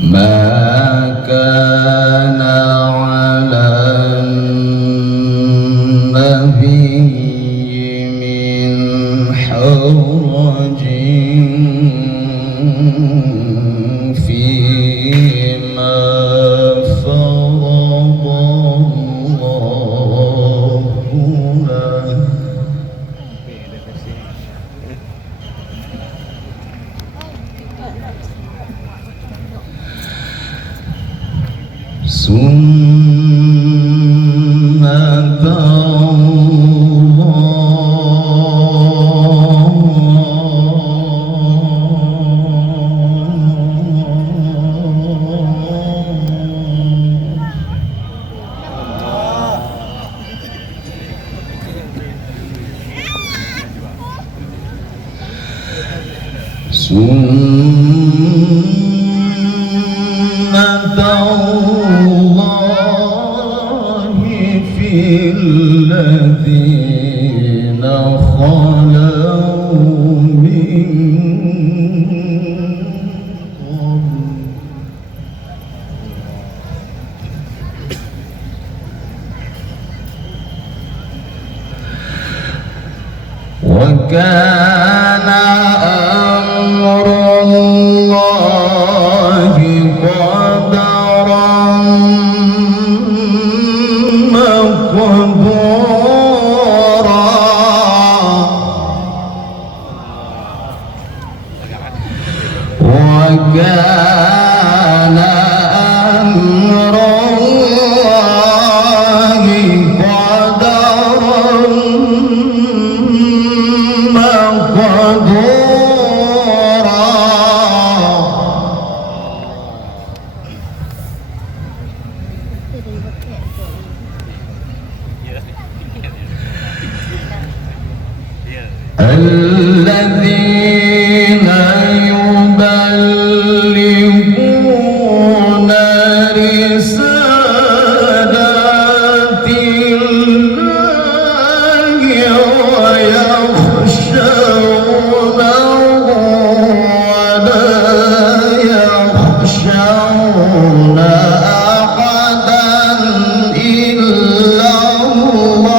ما كان على النبي من حرج فيما فرض الله له. سنة الله في الذين خلوا من قبل وكان أمر الله قدرا مقدورا. وكان أمر الله قدرا مقدورا. الذين يبلغون رسالات الله ويخشونه ولا يخشون أحدا إلا الله.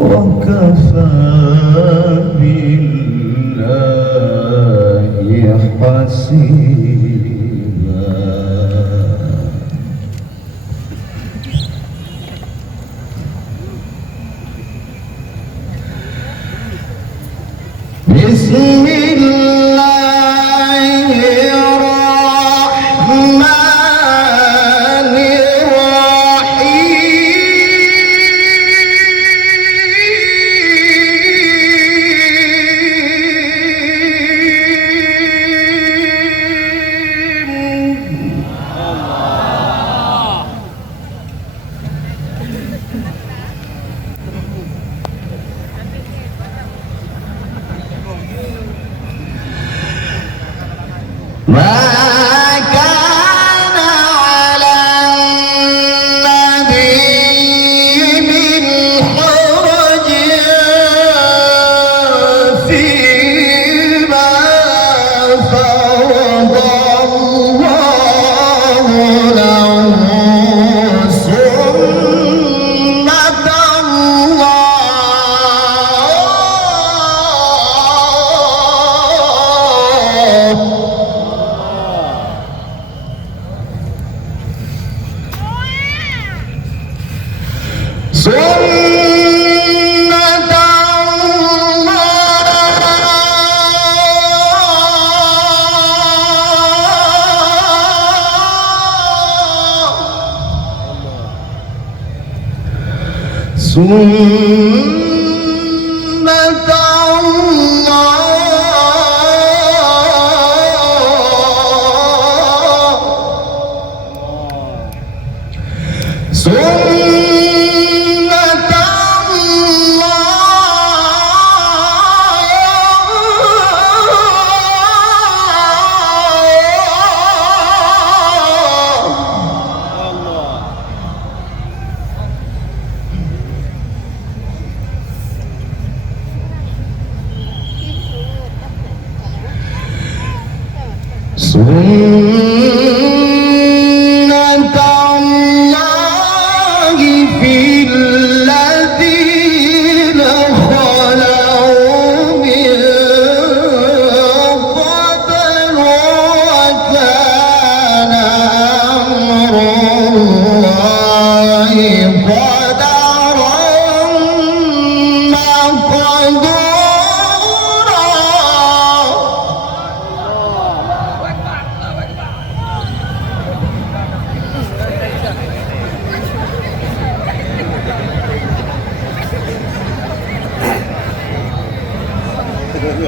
وكفى بالله حسيبا. بسم الله الرحمن ما كان على النبي من حرج فيما فرض الله له. سنة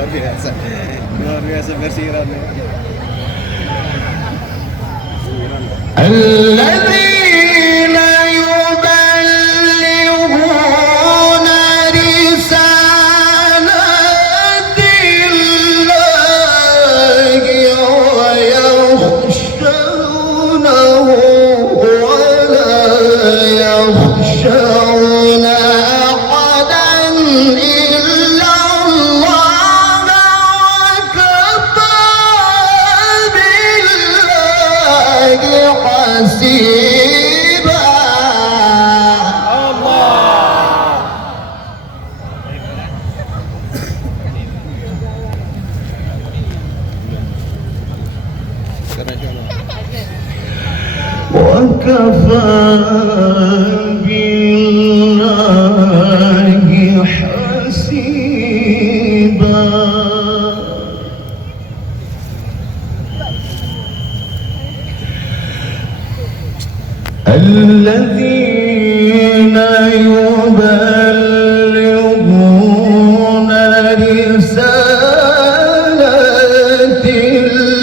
luar biasa versi Iran ya. الذين يبلغون رسالات الله ويخشونه ولا يخشون أحدا إلا الله وكفى بالله حسيبا. وكفى بالله حسيبا. الذين يبلغون رسالات الله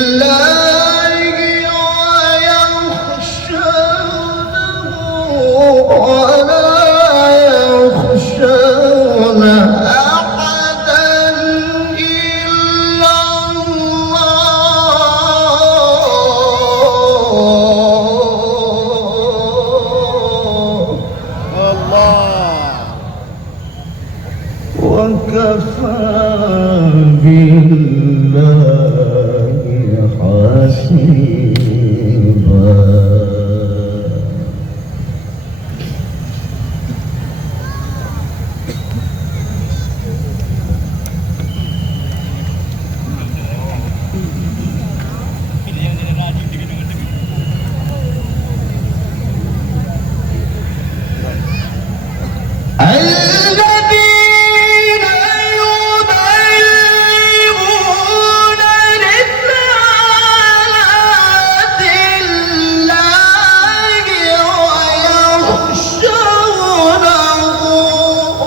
ويخشونه ولا يخشون أحدا إلا وكفى بالله حسيبا. الذين يبلغون رسالات الله ويخشونه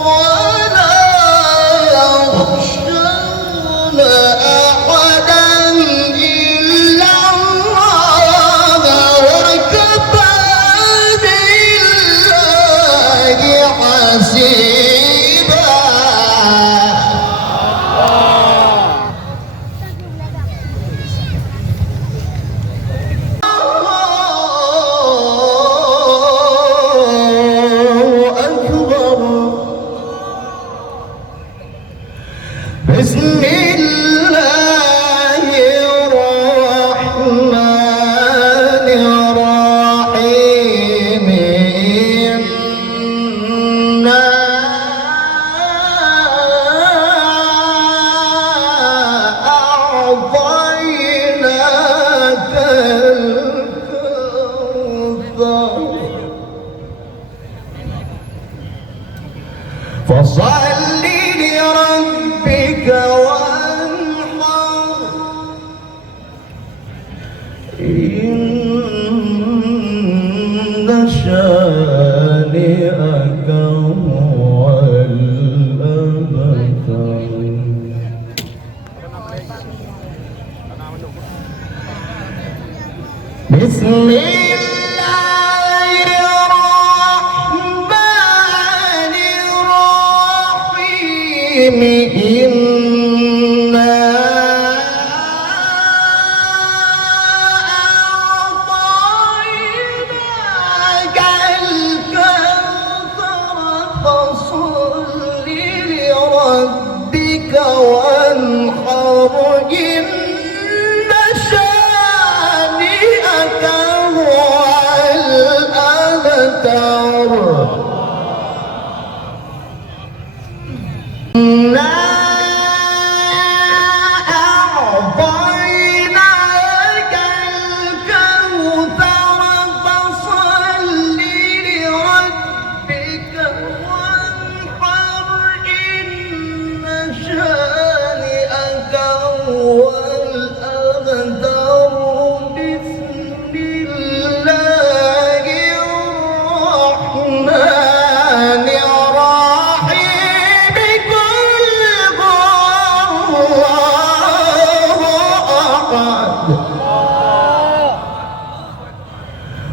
ولا يخشون أحدا إلا الله وكفى بالله حسيبا. الله أكبر. بسم الله الرحمن الرحيم. إنا أعطيناك الكوثر فصل لربك وانحر إن شانئك هو الأبتر. بسم الله الرحمن الرحيم. إنا أعطيناك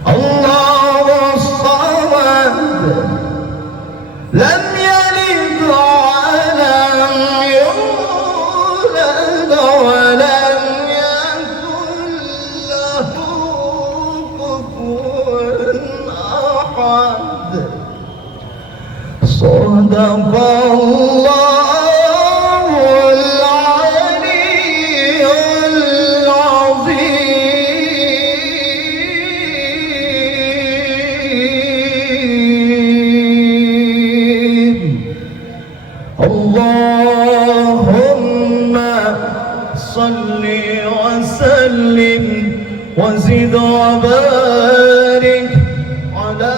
الله الصمد لم يلد ولم يولد ولم يكن له كفوا أحد. صدق الله العلي العظيم. اللهم صل وسلم وزد وبارك على